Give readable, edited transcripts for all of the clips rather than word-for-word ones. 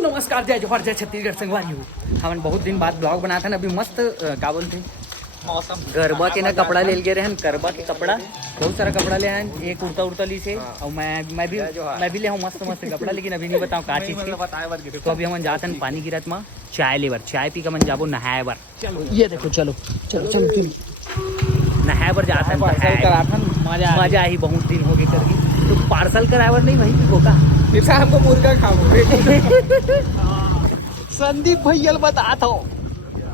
नमस्कार, जय जोहर, जय छत्तीसगढ़ संगवारी हो। हमन बहुत दिन बाद ब्लॉग बनाया था ना। अभी मस्त का बोलते मौसम गरबा के ना कपड़ा ले गए रहन। गरबा के कपड़ा बहुत सारा कपड़ा ले हैं। एक कुर्ता ली से और मैं भी ले हूँ मस्त मस्त कपड़ा। लेकिन अभी नहीं बताऊँ का चीज की। तो अभी हम जाते हैं पानी गिरत में चाय लेबर, चाय पी के मन जाबो नहाए बर। ये देखो, चलो चलो चलो नहाए बर जाते हैं। मजा ही बहुत दिन हो गए करके। तो पार्सल कराए बर नहीं भाई होगा, हमको मुर्गा खाओ। संदीप भैया बताता हो,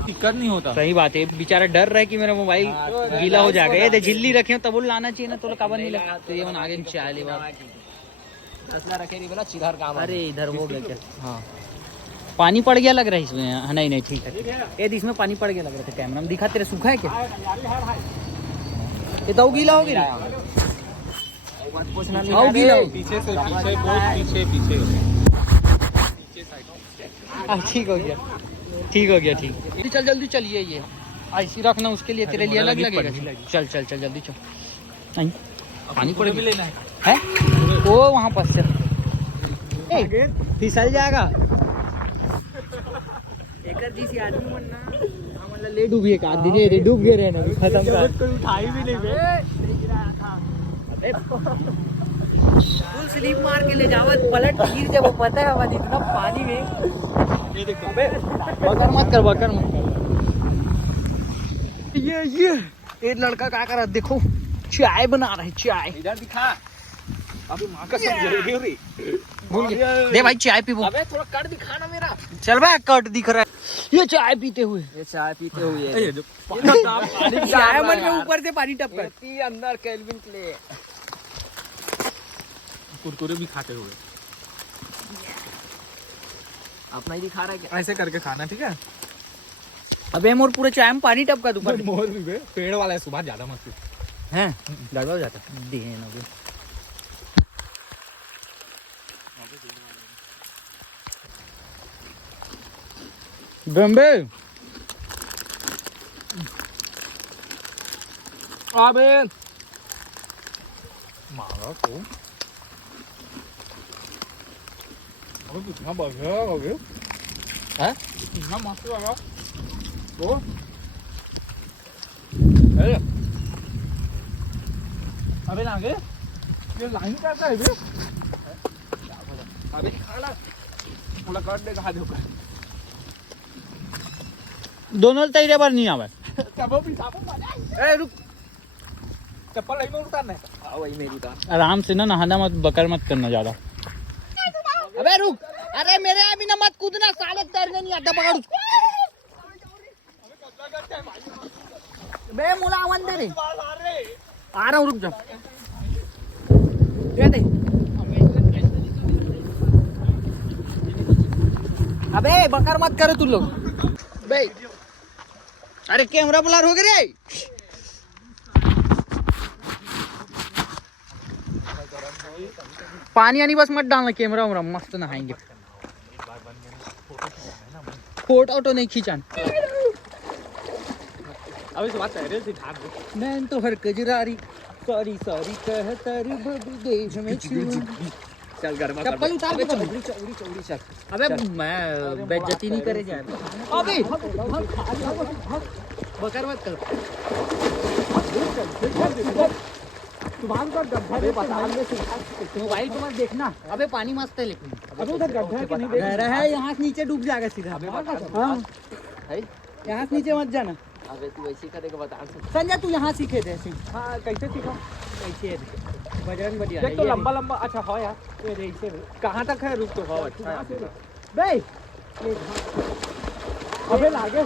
दिक्कत नहीं होता। सही बात है। बेचारा डर रहा है कि मेरा मोबाइल गीला हो जाएगा। ये झिल्ली रखे हो तब लाना चाहिए ना, तो काबर नहीं लगा। तो ये मन आगे चाय ले रखे नहीं बोला सीधा काम। अरे इधर हो गया क्या? हाँ पानी पड़ गया लग रहा है इसमें। नहीं नहीं ठीक है। ये इसमें पानी पड़ गया लग रहा था। कैमरा में दिखा तेरे सूखा है क्या? ये तो गीला हो गया। गीला हो पीछे से पीछे पीछे ठीक हो गया, ठीक हो गया, ठीक। चल जल्दी चलिए, ये ऐसी रखना उसके लिए, तेरे लिए अलग लगेगा। चल चल चल जल्दी चल। नहीं पानी पड़ गया है वो वहाँ पर से फिसल जाएगा। एक जैसी आदमी बनना मतलब ले डूबी एक आदमी रे डूब गए रे ना खत्म कर। कोई उठाई भी नहीं फुल स्लीप मार के ले जावत पलट गिर जब पता है हमारे इतना पानी में। ये देखो अबे बकर मत कर। ये लड़का क्या कर रहा है देखो, चाय बना रहा है। चाय इधर दिखा। अभी माँ का सब जलेगी हो रही। भूल गया। दे भाई चाय पी। अबे थोड़ा कट दिखा ना मेरा। चल भाई कट दिख रहा है। ये चाय पीते हुए चाय मन में ऊपर से पानी टपका अंदर केल्विन ले कुरकुरे भी खाते हुए अपना ही दिखा रहा है क्या? ऐसे करके खाना, ठीक है? अबे मोर पूरे चाय में पानी टपका तू। मोर भी बे पेड़ वाला है, सुबह ज्यादा मस्ती हैं लड़वा हो जाता देन अबे। बम्बे अबे मारा तो अबे कितना बढ़िया हो गया है, कितना मस्त लगा तो। अबे नागे ये लाइन कैसा है बे? अबे खाना मुलाकात दे कहा देगा दोनों तेरे बार नहीं आवे। सबो भी सबो मजा। ए रुक, चप्पल नहीं उतारना है। हां वही मेरी उतार। आराम से ना नहाना मत, बकर मत करना ज्यादा। अबे रुक, अरे मेरे अभी ना मत कूदना साले, तैरने नहीं आता। पकड़ उसको। बे मुला आवन दे रे, आ रहा हूँ रुक जा। ये दे अबे बकर मत करो तू लोग बे। अरे कैमरा ब्लर हो गया रे। पानी आनी बस मत डालना, कैमरा उमरा मस्त नहाएंगे। फोटो तो नहीं खींचा। अबे सुबह तैरे से भाग दे। मैं तो हर कजरारी सॉरी सॉरी कहता रे देश में चल गरमा चप्पल उतार के चौड़ी चौड़ी चल। अबे मैं बेइज्जती नहीं करे जा। अबे बकर मत कर। सुभान का गड्ढा रे पताल में से मोबाइल को मत देखना। अबे पानी मस्त है लेकिन अबे उधर गड्ढा है कि नहीं देख रहा है। यहाँ से नीचे डूब जाएगा सीधा। हाँ यहाँ से नीचे मत जाना। अबे तू ऐसे करेगा बता। संजय तू यहाँ सीखे थे ऐसे। हाँ कैसे सीखा? कैसे बजरंग बली देख तो लंबा लंबा। अच्छा हो यार ऐसे कहाँ तक है? रुक तो हो। अच्छा बे अबे लागे।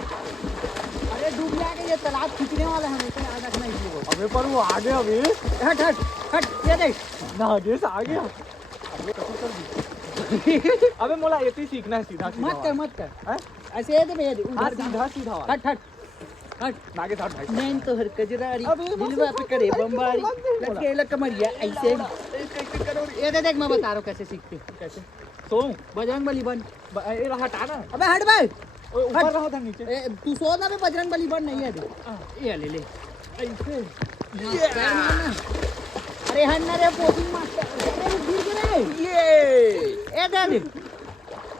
अरे डूब जाएगा ये तालाब खींचने वाला है हमेशा याद रखना इसलिए। अबे पर वो आगे अभी हट हट हट ये देख ना आगे से आ गया। अबे मोला ये सीखना है सीधा सीधा। मत कर ऐसे ये दे ये हां सीधा सीधा। हट हट हट नागे साथ भाई। मैं तो हर कजरारी दिलवा पे करे बमबारी लटके लकमरिया ऐसे कैसे करो? ये देख मैं बता रहा हूँ कैसे सीखते। कैसे? सो बजरंग बली बन। ए हटा ना। अबे हट भाई, ऊपर रहो था नीचे। तू सो ना। बजरंग बली बन नहीं है ये ले ले ऐसे। पैर मारना। अरे हन्ना रे पोसिंग मास्टर। अरे गिर गए ये ए दे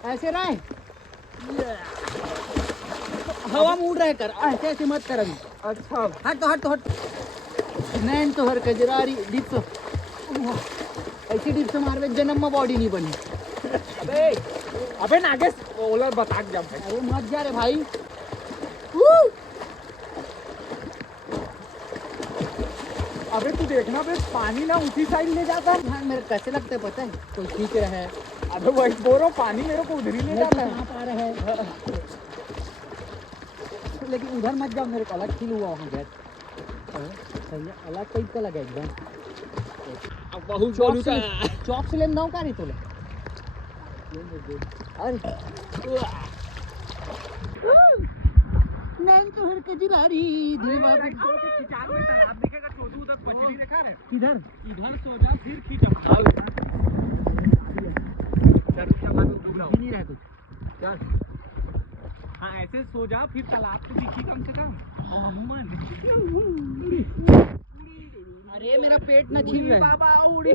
ऐसे रहे, हवा मूड रहे कर, ऐसे ऐसे मत कर अभी। अच्छा हट तो हट तो हट। नैन तो हर कजरारी डिप्स, ऐसी डिप्स मारवे जन्म में बॉडी नहीं बनी। अबे अबे नागेश ओला बता दिया भाई। अरे मत जा रे भाई। अबे तू देखना बे, पानी ना उसी साइड ले जाता है। हाँ, मेरे कैसे लगता है पता है, कोई खींच रहा है। अबे वही बोल रहा हूँ, पानी मेरे को उधर ही ले जाता है। कहाँ पा रहा है, लेकिन उधर मत जाओ, मेरे को अलग फील हुआ वहाँ गैस। सही है, अलग टाइप का लगा एकदम। अब बहुत चौक से लेना का नहीं तोले। अरे नैन तो हर कजरारी देवा खिंचाव में तालाब दिखेगा, छोटू उधर पचड़ी देखा रे। किधर इधर सो जा फिर खींच डाल। नहीं रहा कुछ। चल हाँ ऐसे सो जा, फिर तालाब तो दिखी कम से कम। अरे मेरा पेट न छीन रहा है। बाबा उड़ी।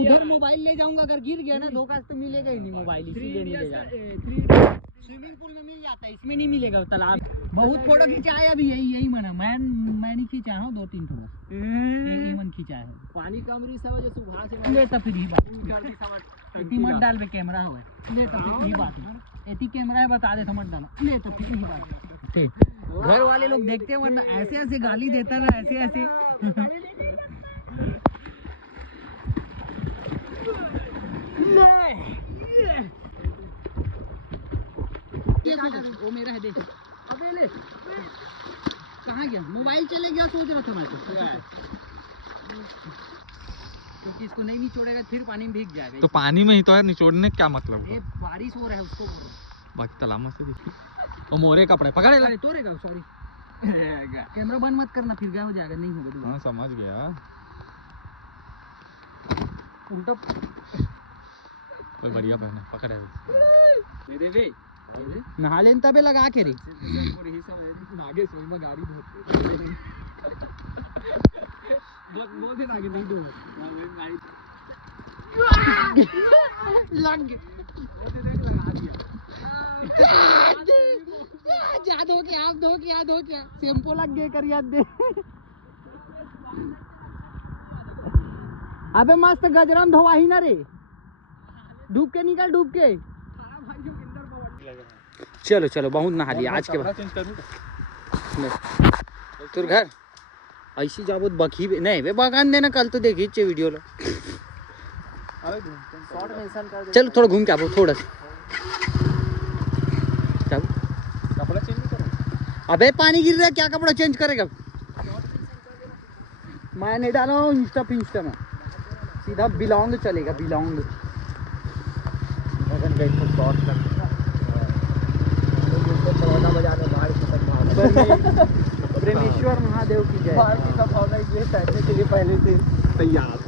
उधर मोबाइल ले जाऊंगा, अगर गिर गया ना धोखा तो मिलेगा ही नहीं मोबाइल, इसीलिए नहीं ले जा रहा। स्विमिंग पूल में मिल जाता है, इसमें नहीं मिलेगा तालाब। बहुत फोटो खिंचाया भी, यही मना मैं नहीं खींचा हूँ, 2-3 फोटो यही मन खिंचाया है। पानी कम रही सब जो सुबह से ले तब फिर ही बात, इतनी मत डाल पे कैमरा हो, ले तब फिर ही बात, इतनी कैमरा है बता दे तो मत डालो, ले तब फिर ही बात। ठीक, घर वाले लोग देखते हैं वरना ऐसे ऐसे गाली देता ना, ऐसे ऐसे। वो मेरा है, देख। अबे ले, कहाँ गया मोबाइल, चले गया, सोच रहा था मैं तो। क्योंकि इसको नहीं निचोड़ेगा फिर पानी में भीग जाएगा। तो पानी में ही तो है, निचोड़ने क्या मतलब? ये बारिश हो रहा है उसको मारो। बाकी तालाब में से देखिए, और मोरे कपड़े पकड़े ला। तोड़ेगा, सॉरी। कैमरा बंद मत करना, फिर क्या हो जाएगा, नहीं होगा। हाँ समझ गया। उल्टा कोई बढ़िया पहना पकड़ है। दे दे नहा लेन तबे लगा के रे। नागे सोई में गाड़ी बहुत दिन आगे नहीं दो लग जा, धो क्या शैम्पू लग गए कर याद दे। अबे मस्त गजरम धोवा ही ना रे, डूब के निकल, डूब के। चलो चलो, बहुत नहा लिया आज के बाद। तुर घर ऐसी जाबो बखी नहीं वे बगान देना, कल तो देखी चे वीडियो लो। चलो थोड़ा घूम के आओ, थोड़ा सा। कपड़ा चेंज नहीं करो। अबे पानी गिर रहा है, क्या कपड़ा चेंज करेगा? मैं नहीं डाला हूँ इंस्टा में, सीधा बिलोंग चलेगा, बिलोंग। प्रेमेश्वर महादेव की जय। के लिए पहले से तैयार।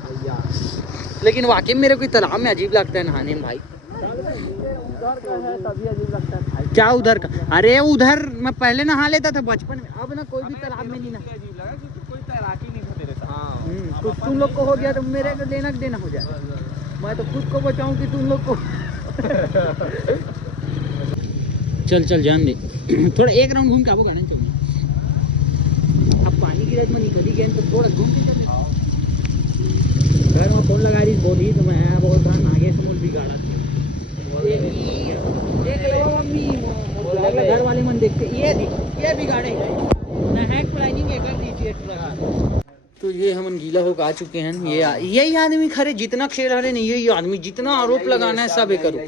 लेकिन वाकई में मेरे को तालाब में अजीब लगता है नहाने में भाई। उधर का है तभी अजीब लगता है भाई। क्या उधर का? अरे उधर मैं पहले नहा लेता था बचपन में, अब ना कोई भी तालाब में नहीं नहा। अजीब लगा क्योंकि कोई तैराकी नहीं था तेरे साथ। तो तुम लोग को हो गया तो मेरे को लेना देना हो जाए। मैं तो खुद को बचाऊं कि तुम लोग को। चल चल जान दे, थोड़ा एक राउंड घूम के आपको गार्डन चलना। अब पानी की रेत में निकल ही गए तो थोड़ा घूम के चले। घर में फोन लगा रही बोली तो मैं बोल रहा नागे से मूल बिगाड़ा। घर वाले मन देखते ये बिगाड़े प्लानिंग कर दीजिए। तो ये हम गीला होकर आ चुके हैं। यही आदमी खरे जितना खेल रहे नहीं, यही आदमी जितना आरोप लगाना है सब करो।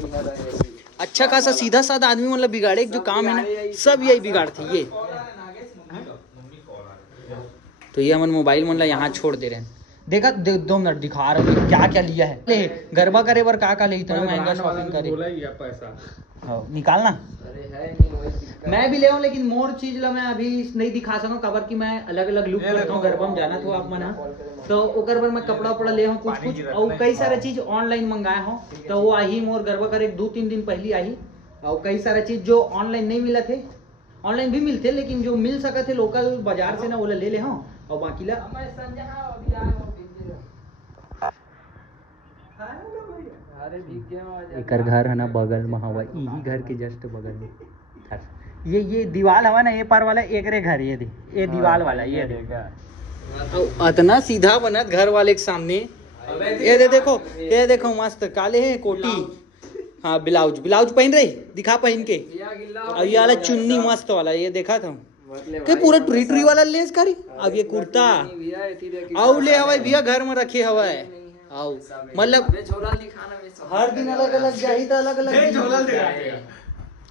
अच्छा खासा सीधा साधा आदमी मतलब बिगाड़े जो काम है ना, सब यही बिगाड़ते ये। तो ये हम मोबाइल मतलब यहाँ छोड़ दे रहे हैं। देखा 2 मिनट दिखा रहे हैं क्या क्या लिया है। ले गरबा करे बर का ले, इतना महंगा शॉपिंग करे। पैसा निकालना मैं भी ले आऊं, लेकिन मोर चीज ला मैं अभी नहीं दिखा सकूं कबर की। मैं अलग अलग लुक करता हूं, गरबा में जाना तो आप मना तो ओकर बर मैं कपड़ा उपड़ा ले हूं कुछ और कई सारा चीज ऑनलाइन मंगाया हूं। तो वो आई मोर गरबा करे 2-3 दिन पहले आई। और कई सारा चीज जो ऑनलाइन नहीं मिला थे, ऑनलाइन भी मिलते लेकिन जो मिल सका थे लोकल बाजार से ना वो ले हूं। और बाकी ला एकर घर है ना बगल में हवा, यही घर के जस्ट बगल में ये दीवार हवा ना, ये पार वाला एकरे घर, ये दीवार वाला, ये इतना सीधा बनत घर वाले के सामने। ये देखो मस्त काले है कोटी, हाँ ब्लाउज पहन रही, दिखा पहन के, और ये वाला चुन्नी मस्त वाला, ये देखा था के पूरा ट्री वाला लेस करी। अब ये कुर्ता आओ ले हवा भैया घर में रखे हवा है, आओ मतलब हर दिन अलग अलग जाही तो अलग अलग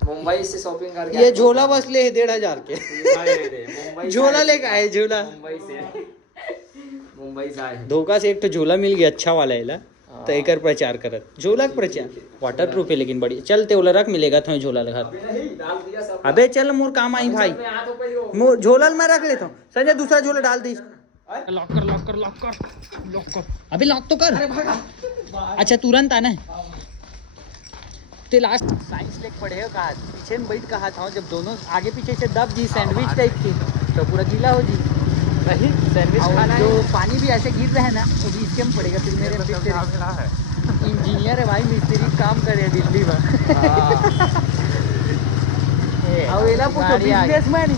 मुंबई से शॉपिंग करके ये झोला बस ले 1,500 के झोला लेके आए, झोला मुंबई से आए। धोखा से एक तो झोला मिल गया अच्छा वाला है तो एकर प्रचार करत, झोला का प्रचार वाटर प्रूफ है लेकिन बढ़िया चलते ओला रख मिलेगा तुम्हें झोला लगा। अबे चल मोर काम आई भाई, मोर झोला में रख लेता हूँ। संजय दूसरा झोला डाल दी, लॉक कर अबे लॉक तो कर। अच्छा तुरंत आना है ते लास्ट साइंस लेक पढ़े कहा पीछे में बैठ कहा था, जब दोनों आगे पीछे से दब जी सैंडविच टाइप की तो पूरा गीला हो जी वही सैंडविच खाना। जो पानी भी ऐसे गिर रहा है ना तो भी इसके में पड़ेगा। फिर मेरे इंजीनियर है भाई, मिस्त्री काम करे दिल्ली में बिजनेसमैन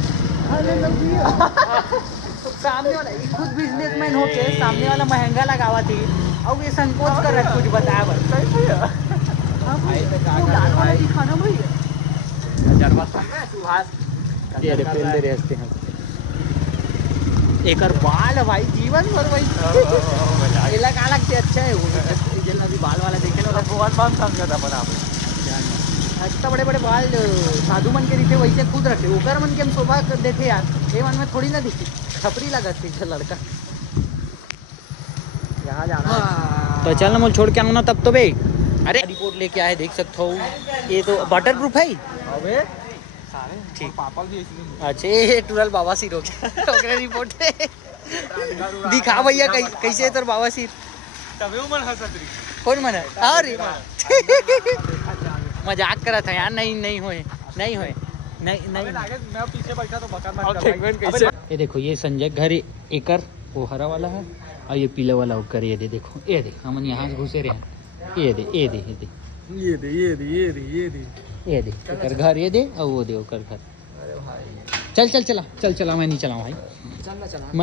सामने वाला खुद बिजनेसमैन होके सामने वाला महंगा लगावा थी और ये संकोच कर रहा कुछ बताया बस एक बाल भाई जीवन भर भाई का लगते अच्छा है वो अभी बाल वाला देखे इतना बड़े बड़े बाल साधु मन के रीते वैसे खुद रखे ओकर मन के हम शोभा देखे यार, ये मन में थोड़ी ना दिखी छपरी लगा थी लड़का। यहाँ जाना तो चल ना मोल छोड़ के आऊँ ना तब तो बे। अरे रिपोर्ट लेके आए देख सकते हो, ये तो वाटर प्रूफ है। अबे ठीक पापा भी इसलिए अच्छा ये टूरल बाबा सिर हो गया रिपोर्ट दिखा भैया कैसे तर बाबा सिर तबे उमर हंसत रही कौन मन है अरे मजाक करा था यार, नहीं होए नहीं मैं पीछे बैठा तो बकर ये देखो ये संजय घर एकर वो हरा वाला है और ये पीले वाला ऊपर, ये देखो ये दे हम यहाँ से घुसे रहे हैं, ये दे एकर घर, ये दे और वो दे ओकर घर। चल चला मैं नहीं चलाऊं भाई, चलना मैं